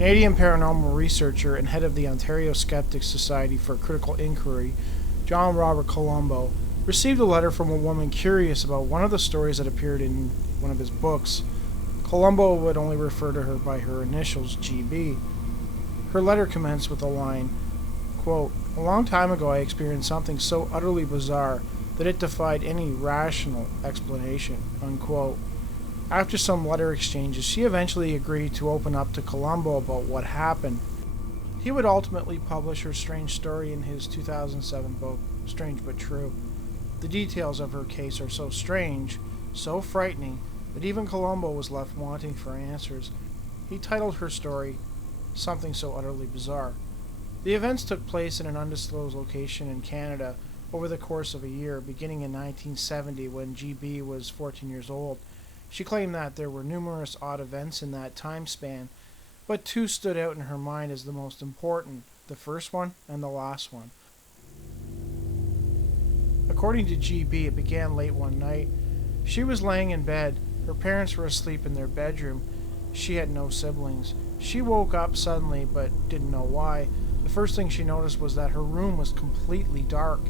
Canadian paranormal researcher and head of the Ontario Skeptics Society for Critical Inquiry, John Robert Colombo, received a letter from a woman curious about one of the stories that appeared in one of his books. Colombo would only refer to her by her initials, GB. Her letter commenced with a line, quote, "A long time ago I experienced something so utterly bizarre that it defied any rational explanation," unquote. After some letter exchanges, she eventually agreed to open up to Colombo about what happened. He would ultimately publish her strange story in his 2007 book, Strange But True. The details of her case are so strange, so frightening, that even Colombo was left wanting for answers. He titled her story, Something So Utterly Bizarre. The events took place in an undisclosed location in Canada over the course of a year, beginning in 1970 when GB was 14 years old. She claimed that there were numerous odd events in that time span, but two stood out in her mind as the most important, the first one and the last one. According to GB, it began late one night. She was laying in bed. Her parents were asleep in their bedroom. She had no siblings. She woke up suddenly, but didn't know why. The first thing she noticed was that her room was completely dark.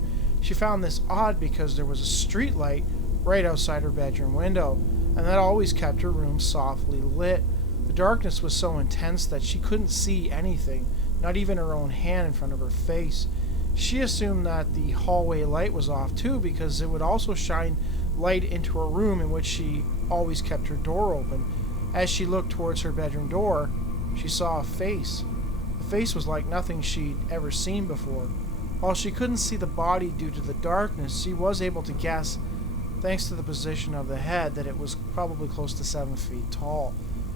She found this odd because there was a street light right outside her bedroom window, and that always kept her room softly lit. The darkness was so intense that she couldn't see anything, not even her own hand in front of her face. She assumed that the hallway light was off too because it would also shine light into her room in which she always kept her door open. As she looked towards her bedroom door, she saw a face. The face was like nothing she'd ever seen before. While she couldn't see the body due to the darkness, she was able to guess, thanks to the position of the head, that it was probably close to 7 feet tall.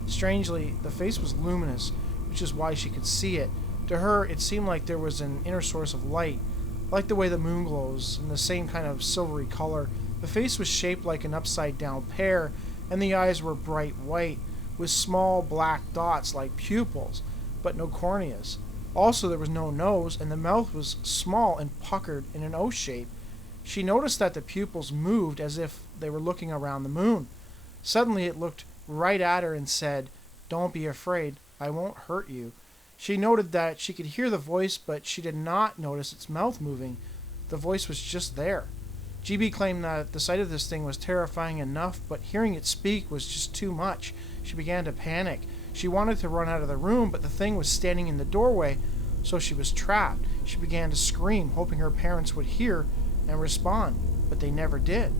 Strangely, the face was luminous, which is why she could see it. To her, it seemed like there was an inner source of light, like the way the moon glows, in the same kind of silvery color. The face was shaped like an upside-down pear, and the eyes were bright white, with small black dots like pupils, but no corneas. Also, there was no nose, and the mouth was small and puckered in an O shape. She noticed that the pupils moved as if they were looking around the moon. Suddenly it looked right at her and said, "Don't be afraid, I won't hurt you." She noted that she could hear the voice, but she did not notice its mouth moving. The voice was just there. GB claimed that the sight of this thing was terrifying enough, but hearing it speak was just too much. She began to panic. She wanted to run out of the room, but the thing was standing in the doorway, so she was trapped. She began to scream, hoping her parents would hear and respond, but they never did.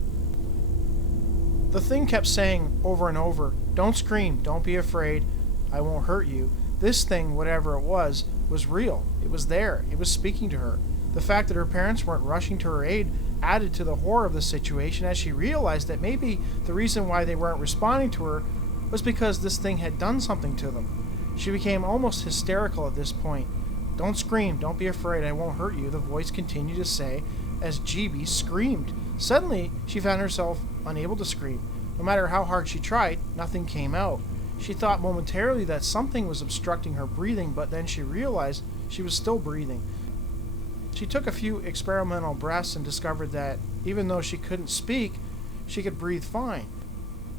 The thing kept saying over and over, "Don't scream, don't be afraid, I won't hurt you." This thing, whatever it was real. It was there. It was speaking to her. The fact that her parents weren't rushing to her aid added to the horror of the situation as she realized that maybe the reason why they weren't responding to her was because this thing had done something to them. She became almost hysterical at this point. "Don't scream, don't be afraid, I won't hurt you," the voice continued to say as GB screamed. Suddenly, she found herself unable to scream. No matter how hard she tried, nothing came out. She thought momentarily that something was obstructing her breathing, but then she realized she was still breathing. She took a few experimental breaths and discovered that, even though she couldn't speak, she could breathe fine.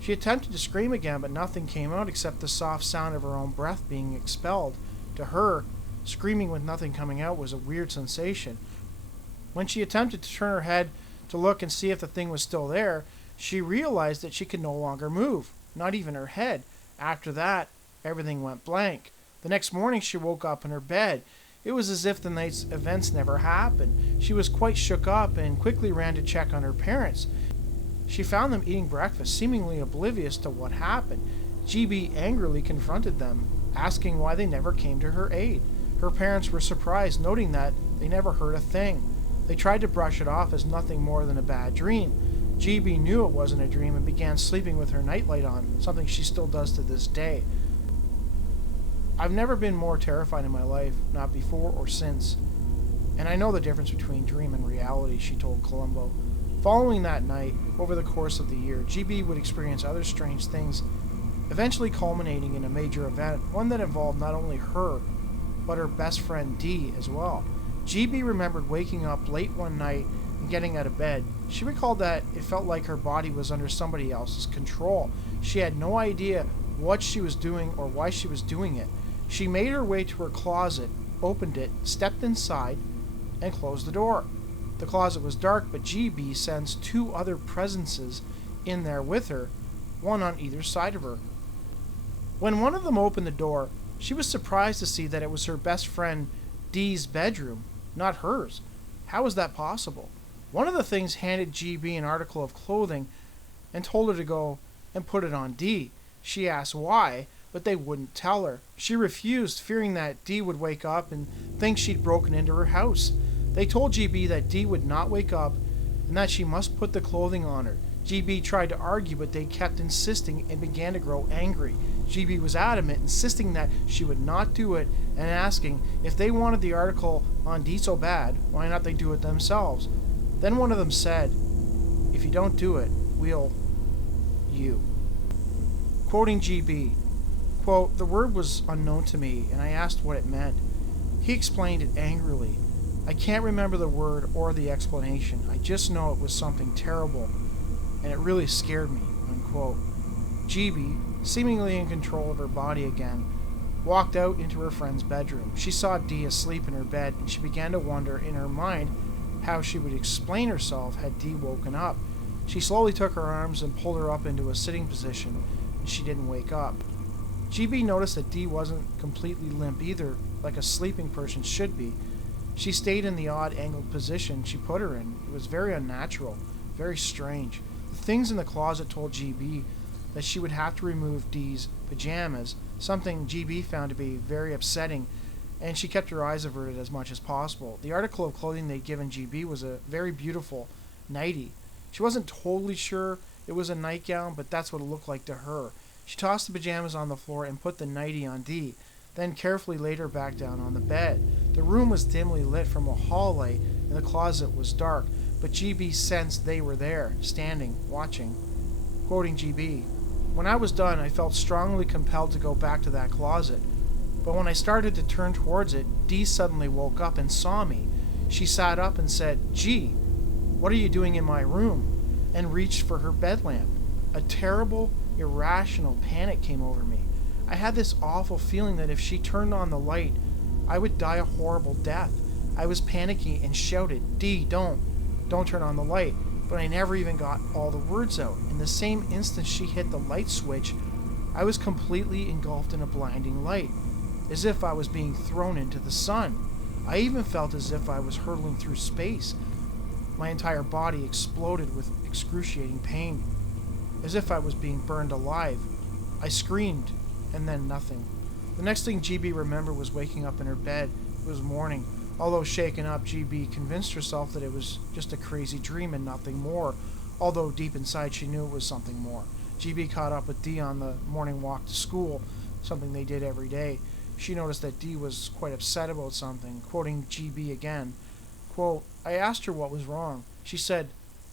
She attempted to scream again, but nothing came out except the soft sound of her own breath being expelled. To her, screaming with nothing coming out was a weird sensation. When she attempted to turn her head to look and see if the thing was still there, she realized that she could no longer move, not even her head. After that, everything went blank. The next morning, she woke up in her bed. It was as if the night's events never happened. She was quite shook up and quickly ran to check on her parents. She found them eating breakfast, seemingly oblivious to what happened. GB angrily confronted them, asking why they never came to her aid. Her parents were surprised, noting that they never heard a thing. They tried to brush it off as nothing more than a bad dream. GB knew it wasn't a dream and began sleeping with her nightlight on, something she still does to this day. "I've never been more terrified in my life, not before or since. And I know the difference between dream and reality," she told Colombo. Following that night, over the course of the year, GB would experience other strange things, eventually culminating in a major event, one that involved not only her, but her best friend D as well. GB remembered waking up late one night and getting out of bed. She recalled that it felt like her body was under somebody else's control. She had no idea what she was doing or why she was doing it. She made her way to her closet, opened it, stepped inside, and closed the door. The closet was dark, but GB sensed two other presences in there with her, one on either side of her. When one of them opened the door, she was surprised to see that it was her best friend Dee's bedroom, not hers. How was that possible? One of the things handed GB an article of clothing and told her to go and put it on Dee. She asked why, but they wouldn't tell her. She refused, fearing that Dee would wake up and think she'd broken into her house. They told GB that Dee would not wake up and that she must put the clothing on her. GB tried to argue, but they kept insisting and began to grow angry. GB was adamant, insisting that she would not do it and asking if they wanted the article on Dee so bad, why not they do it themselves? Then one of them said, "If you don't do it, we'll... you." Quoting GB, quote, "The word was unknown to me, and I asked what it meant. He explained it angrily. I can't remember the word or the explanation. I just know it was something terrible, and it really scared me," unquote. GB, seemingly in control of her body again, walked out into her friend's bedroom. She saw Dee asleep in her bed, and she began to wonder in her mind how she would explain herself had Dee woken up. She slowly took her arms and pulled her up into a sitting position, and she didn't wake up. GB noticed that Dee wasn't completely limp either, like a sleeping person should be. She stayed in the odd angled position she put her in. It was very unnatural, very strange. The things in the closet told GB that she would have to remove Dee's pajamas, something GB found to be very upsetting, and she kept her eyes averted as much as possible. The article of clothing they'd given GB was a very beautiful nightie. She wasn't totally sure it was a nightgown, but that's what it looked like to her. She tossed the pajamas on the floor and put the nightie on Dee, then carefully laid her back down on the bed. The room was dimly lit from a hall light, and the closet was dark, but GB sensed they were there, standing, watching. Quoting GB, "When I was done, I felt strongly compelled to go back to that closet. But when I started to turn towards it, Dee suddenly woke up and saw me. She sat up and said, 'Gee, what are you doing in my room?' and reached for her bed lamp. A terrible, irrational panic came over me. I had this awful feeling that if she turned on the light, I would die a horrible death. I was panicky and shouted, 'Dee, don't turn on the light.' But I never even got all the words out. In the same instant she hit the light switch, I was completely engulfed in a blinding light, as if I was being thrown into the sun. I even felt as if I was hurtling through space. My entire body exploded with excruciating pain, as if I was being burned alive. I screamed, and then nothing. The next thing GB remembered was waking up in her bed. It was morning. Although shaken up, GB convinced herself that it was just a crazy dream and nothing more, although deep inside she knew it was something more. GB caught up with Dee on the morning walk to school, something they did every day. She noticed that Dee was quite upset about something. Quoting GB again, quote, "I asked her what was wrong. She said,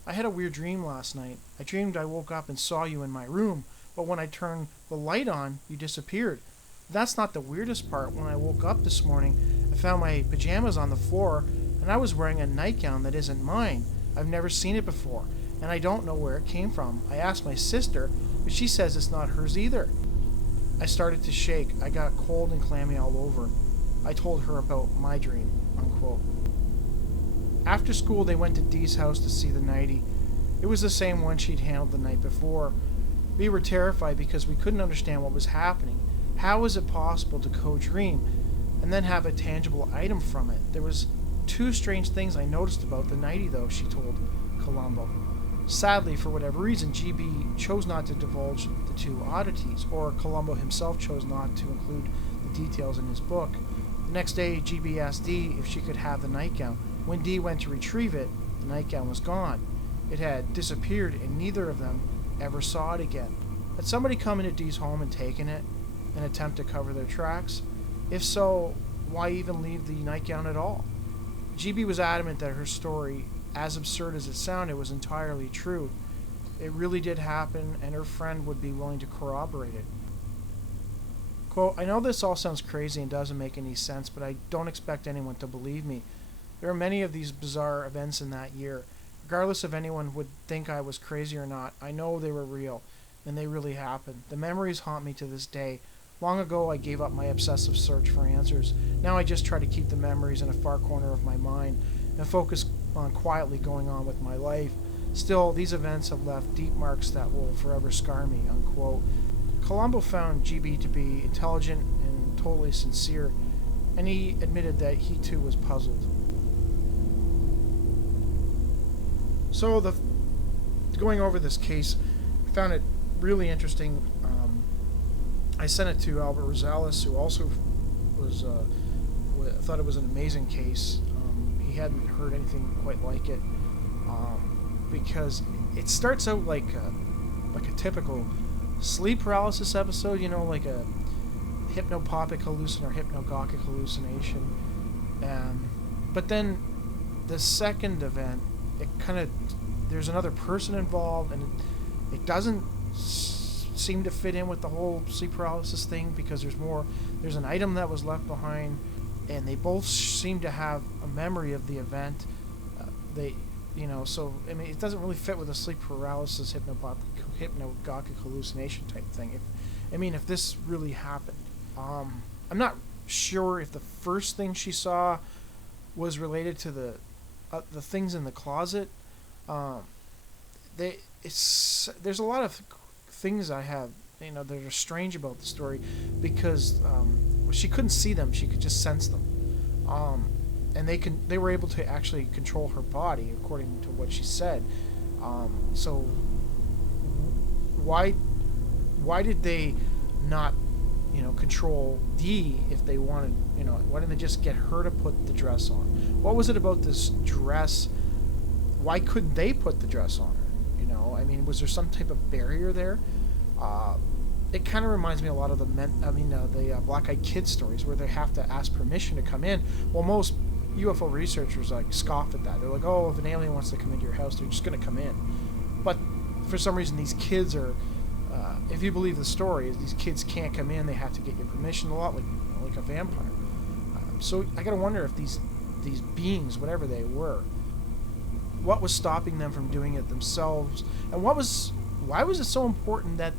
'I had a weird dream last night. I dreamed I woke up and saw you in my room, but when I turned the light on, you disappeared. That's not the weirdest part. When I woke up this morning, I found my pajamas on the floor, and I was wearing a nightgown that isn't mine. I've never seen it before, and I don't know where it came from. I asked my sister, but she says it's not hers either.' I started to shake. I got cold and clammy all over. I told her about my dream," unquote. After school, they went to Dee's house to see the nightie. It was the same one she'd handled the night before. We were terrified because we couldn't understand what was happening. How was it possible to co-dream and then have a tangible item from it? There was two strange things I noticed about the nightie, though, she told Colombo. Sadly, for whatever reason, GB chose not to divulge the two oddities, or Colombo himself chose not to include the details in his book. The next day, GB asked Dee if she could have the nightgown. When Dee went to retrieve it, the nightgown was gone. It had disappeared, and neither of them ever saw it again. Had somebody come into Dee's home and taken it, an attempt to cover their tracks? If so, why even leave the nightgown at all? GB was adamant that her story, as absurd as it sounded, was entirely true. It really did happen, and her friend would be willing to corroborate it. Quote, "I know this all sounds crazy and doesn't make any sense, but I don't expect anyone to believe me. There are many of these bizarre events in that year. Regardless if anyone would think I was crazy or not, I know they were real, and they really happened. The memories haunt me to this day. Long ago, I gave up my obsessive search for answers. Now I just try to keep the memories in a far corner of my mind and focus on quietly going on with my life. Still, these events have left deep marks that will forever scar me, unquote. Colombo found GB to be intelligent and totally sincere, and he admitted that he too was puzzled. So, going over this case, I found it really interesting. I sent it to Albert Rosales, who also was thought it was an amazing case. He hadn't heard anything quite like it, because it starts out like a typical sleep paralysis episode, like a hypnopompic hallucination or hypnagogic hallucination. But then the second event, there's another person involved, and it doesn't seem to fit in with the whole sleep paralysis thing, because there's an item that was left behind, and they both seem to have a memory of the event. So I mean, it doesn't really fit with a sleep paralysis hypnagogic hallucination type thing. If this really happened, I'm not sure if the first thing she saw was related to the things in the closet. There's a lot of things I have that are strange about the story, because she couldn't see them, she could just sense them, and they were able to actually control her body according to what she said. So why did they not control Dee if they wanted? Why didn't they just get her to put the dress on? What was it about this dress? Why couldn't they put the dress on her? Was there some type of barrier there? It kind of reminds me a lot of the Black-Eyed Kid stories, where they have to ask permission to come in. Well, most UFO researchers scoff at that. They're like, oh, if an alien wants to come into your house, they're just going to come in. But for some reason, these kids are, if you believe the story, these kids can't come in. They have to get your permission, a lot like a vampire. So I got to wonder if these beings, whatever they were, what was stopping them from doing it themselves, and why was it so important that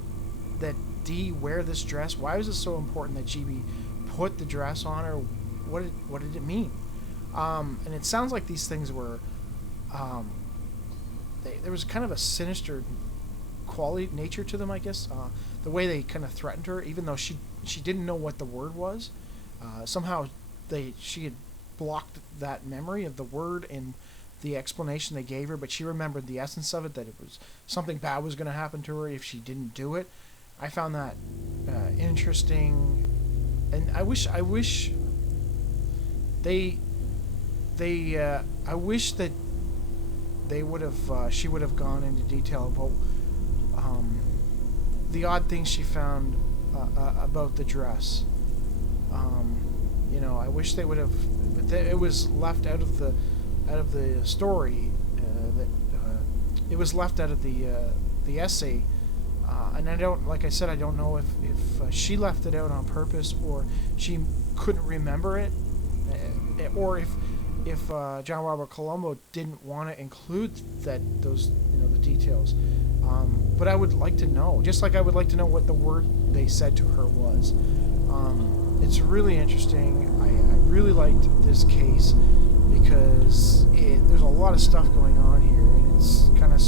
Dee wear this dress? Why was it so important that GB put the dress on her? What did it mean? And it sounds like these things were, there was kind of a sinister quality nature to them, I guess. The way they kind of threatened her, even though she didn't know what the word was. Somehow she had blocked that memory of the word and the explanation they gave her, but she remembered the essence of it, that it was something bad was going to happen to her if she didn't do it. I found that interesting, and I wish that she would have gone into detail about the odd things she found about the dress. I wish they would have. It was left out of the story. It was left out of the essay, and I don't know if she left it out on purpose, or she couldn't remember it, or if John Robert Colombo didn't want to include the details. But I would like to know, just like I would like to know what the word they said to her was. It's really interesting. I really liked this case, because there's a lot of stuff going on here, and it's kind of